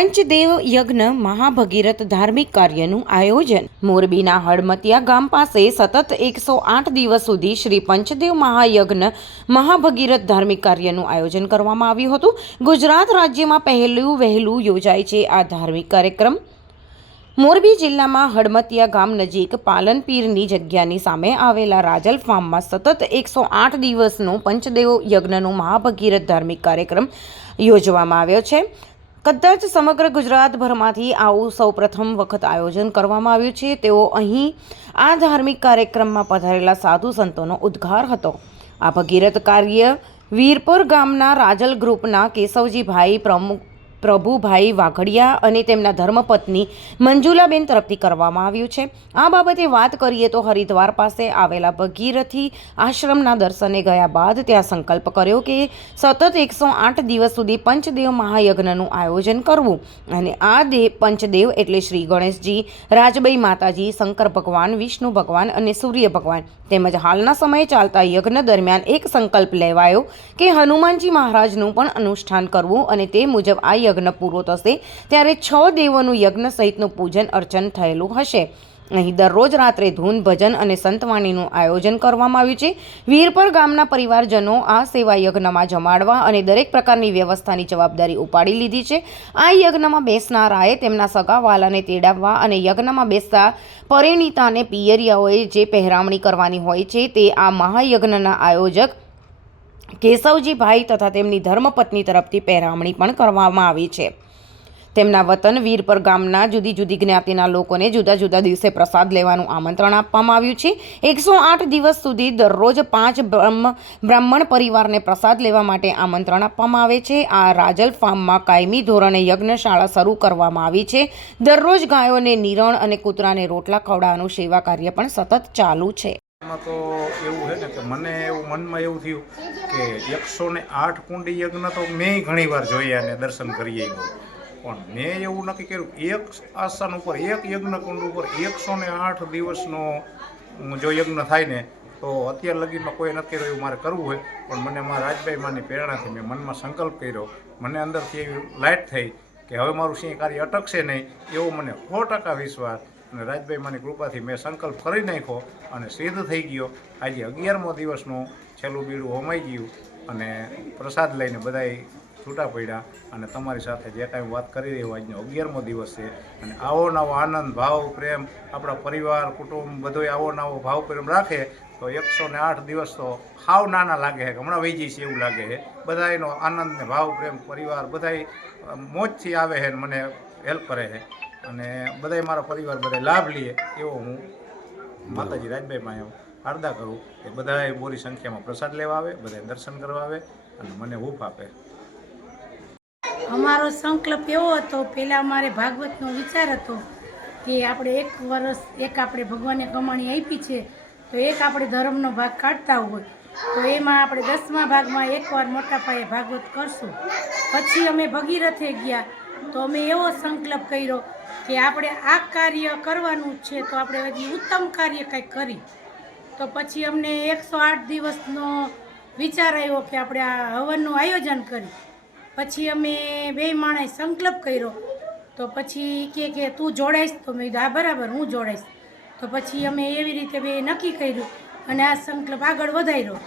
પંચદેવ યજ્ઞ મહાભગીરથ ધાર્મિક કાર્યનું આયોજન. મોરબીના હળમતિયા ગામ પાસે સતત એકસો આઠ દિવસ સુધી શ્રી પંચદેવ મહાયજ્ઞ મહાભગીરથ ધાર્મિક કાર્યનું આયોજન કરવામાં આવ્યું હતું. ગુજરાત રાજ્યમાં પહેલું વહેલું યોજાય છે આ ધાર્મિક કાર્યક્રમ. મોરબી જિલ્લામાં હળમતિયા ગામ નજીક પાલનપીરની જગ્યાની સામે આવેલા રાજલ ફાર્મમાં સતત એકસો આઠ દિવસનો પંચદેવ યજ્ઞનો મહાભગીરથ ધાર્મિક કાર્યક્રમ યોજવામાં આવ્યો છે. કદાચ સમગ્ર ગુજરાતભરમાંથી આવું સૌપ્રથમ વખત આયોજન કરવામાં આવ્યું છે. તેઓ અહીં આ ધાર્મિક કાર્યક્રમમાં પધારેલા સાધુ સંતોનો ઉદ્ગાર હતો. આ ભગીરથ કાર્ય વીરપુર ગામના રાજલ ગ્રુપના કેશવજીભાઈ પ્રમુખ પ્રભુભાઈ વાઘડિયા અને તેમના ધર્મપત્ની મંજુલાબેન તરફથી કરવામાં આવ્યું છે. આ બાબતે વાત કરીએ તો હરિદ્વાર પાસે આવેલા ભગીરથી આશ્રમના દર્શને ગયા બાદ ત્યાં સંકલ્પ કર્યો કે સતત એકસો આઠ દિવસ સુધી પંચદેવ મહાયજ્ઞનું આયોજન કરવું અને આ દેવ પંચદેવ એટલે શ્રી ગણેશજી, રાજબાઈ માતાજી, શંકર ભગવાન, વિષ્ણુ ભગવાન અને સૂર્ય ભગવાન. તેમજ હાલના સમયે ચાલતા યજ્ઞ દરમિયાન એક સંકલ્પ લેવાયો કે હનુમાનજી મહારાજનું પણ અનુષ્ઠાન કરવું અને તે મુજબ આ યજ્ઞ પૂરો થશે, ત્યારે છ દેવોનું યજ્ઞ સહિતનું પૂજન અર્ચન થયેલું હશે. અહીં દરરોજ રાત્રે ધૂન, ભજન અને સંતવાણીનું આયોજન કરવામાં આવ્યું છે. વીરપર ગામના પરિવારજનો આ સેવા યજ્ઞમાં જમાડવા અને દરેક પ્રકારની વ્યવસ્થાની જવાબદારી ઉપાડી લીધી છે. આ યજ્ઞમાં બેસનારાએ તેમના સગાવાલાને તેડાવવા અને યજ્ઞમાં બેસતા પરિણીતાને પિયરિયાઓએ જે પહેરામણી કરવાની હોય છે તે આ મહાયજ્ઞના આયોજક કેશવજીભાઈ તથા તેમની ધર્મપત્ની તરફથી પહેરામણી પણ કરવામાં આવી છે. તેમના વતન વીરપર ગામના જુદી જુદી જ્ઞાતિના લોકોને જુદા જુદા દિવસે પ્રસાદ લેવાનું આમંત્રણ આપવામાં આવ્યું છે. એકસો આઠ દિવસ સુધી દરરોજ પાંચ બ્રાહ્મણ પરિવારને પ્રસાદ લેવા માટે આમંત્રણ આપવામાં આવે છે. આ રાજલ ફાર્મમાં કાયમી ધોરણે યજ્ઞશાળા શરૂ કરવામાં આવી છે. દરરોજ ગાયોને નિરણ અને કૂતરાને રોટલા ખવડાવવાનું સેવા કાર્ય પણ સતત ચાલુ છે. એમાં તો એવું છે ને કે મને એવું મનમાં એવું થયું કે એકસો ને આઠ કુંડી યજ્ઞ તો મેં ઘણી વાર જોયા અને દર્શન કરીએ પણ મેં એવું નક્કી કર્યું, એક આસન ઉપર, એક યજ્ઞ કુંડ ઉપર એકસો ને આઠ દિવસનો જો યજ્ઞ થાય ને, તો અત્યાર લગીમાં કોઈ નક્કી કર્યું એવું મારે કરવું હોય, પણ મને મારા રાજભાઈ માની પ્રેરણાથી મેં મનમાં સંકલ્પ કર્યો. મને અંદરથી એવી લાઇટ થઈ કે હવે મારું સિંહ કાર્ય અટકશે નહીં, એવો મને સો વિશ્વાસ અને રાજભાઈ માની કૃપાથી મેં સંકલ્પ કરી નાખ્યો અને સિદ્ધ થઈ ગયો. આજે અગિયારમો દિવસનું છેલ્લું બીડું હોમાઈ ગયું અને પ્રસાદ લઈને બધાય છૂટા પડ્યા અને તમારી સાથે જે કાંઈ વાત કરી રહ્યો આજનો અગિયારમો દિવસ છે અને આવો નવો આનંદ, ભાવ, પ્રેમ આપણા પરિવાર, કુટુંબ બધોય આવો નવો ભાવ, પ્રેમ રાખે તો એકસો ને આઠ દિવસ તો હાવ નાના લાગે છે, હમણાં વહી જઈશ એવું લાગે છે. બધાયનો આનંદ ને ભાવ, પ્રેમ, પરિવાર બધાય મોજથી આવે છે મને હેલ્પ કરે છે. અને બધાય મારા પરિવાર બધાય લાભ લઈએ એવો હું માતાજી રાજભાઈ માં આરદા કરું કે બધાય બોરી સંખ્યામાં પ્રસાદ લેવા આવે, બધાય દર્શન કરવા આવે અને મને હૂફ આપે. અમારો સંકલ્પ એવો હતો, પહેલાં અમારે ભાગવતનો વિચાર હતો કે આપણે એક વર્ષ એક આપણે ભગવાનને કમાણી આપી છે, તો એક આપણે ધર્મનો ભાગ કાઢતા હોય, તો એમાં આપણે દસમા ભાગમાં એકવાર મોટા પાયે ભાગવત કરશું. પછી અમે ભગીરથે ગયા તો અમે એવો સંકલ્પ કર્યો કે આપણે આ કાર્ય કરવાનું છે, તો આપણે હજી ઉત્તમ કાર્ય કંઈક કરી. તો પછી અમને એકસો આઠ દિવસનો વિચાર આવ્યો કે આપણે આ હવનનું આયોજન કરી. પછી અમે બે માણસે સંકલ્પ કર્યો. તો પછી કે કે તું જોડાઈશ? તો મેં કીધું, હા, બરાબર, હું જોડાઈશ. તો પછી અમે એવી રીતે બે નક્કી કર્યું અને આ સંકલ્પ આગળ વધાર્યો.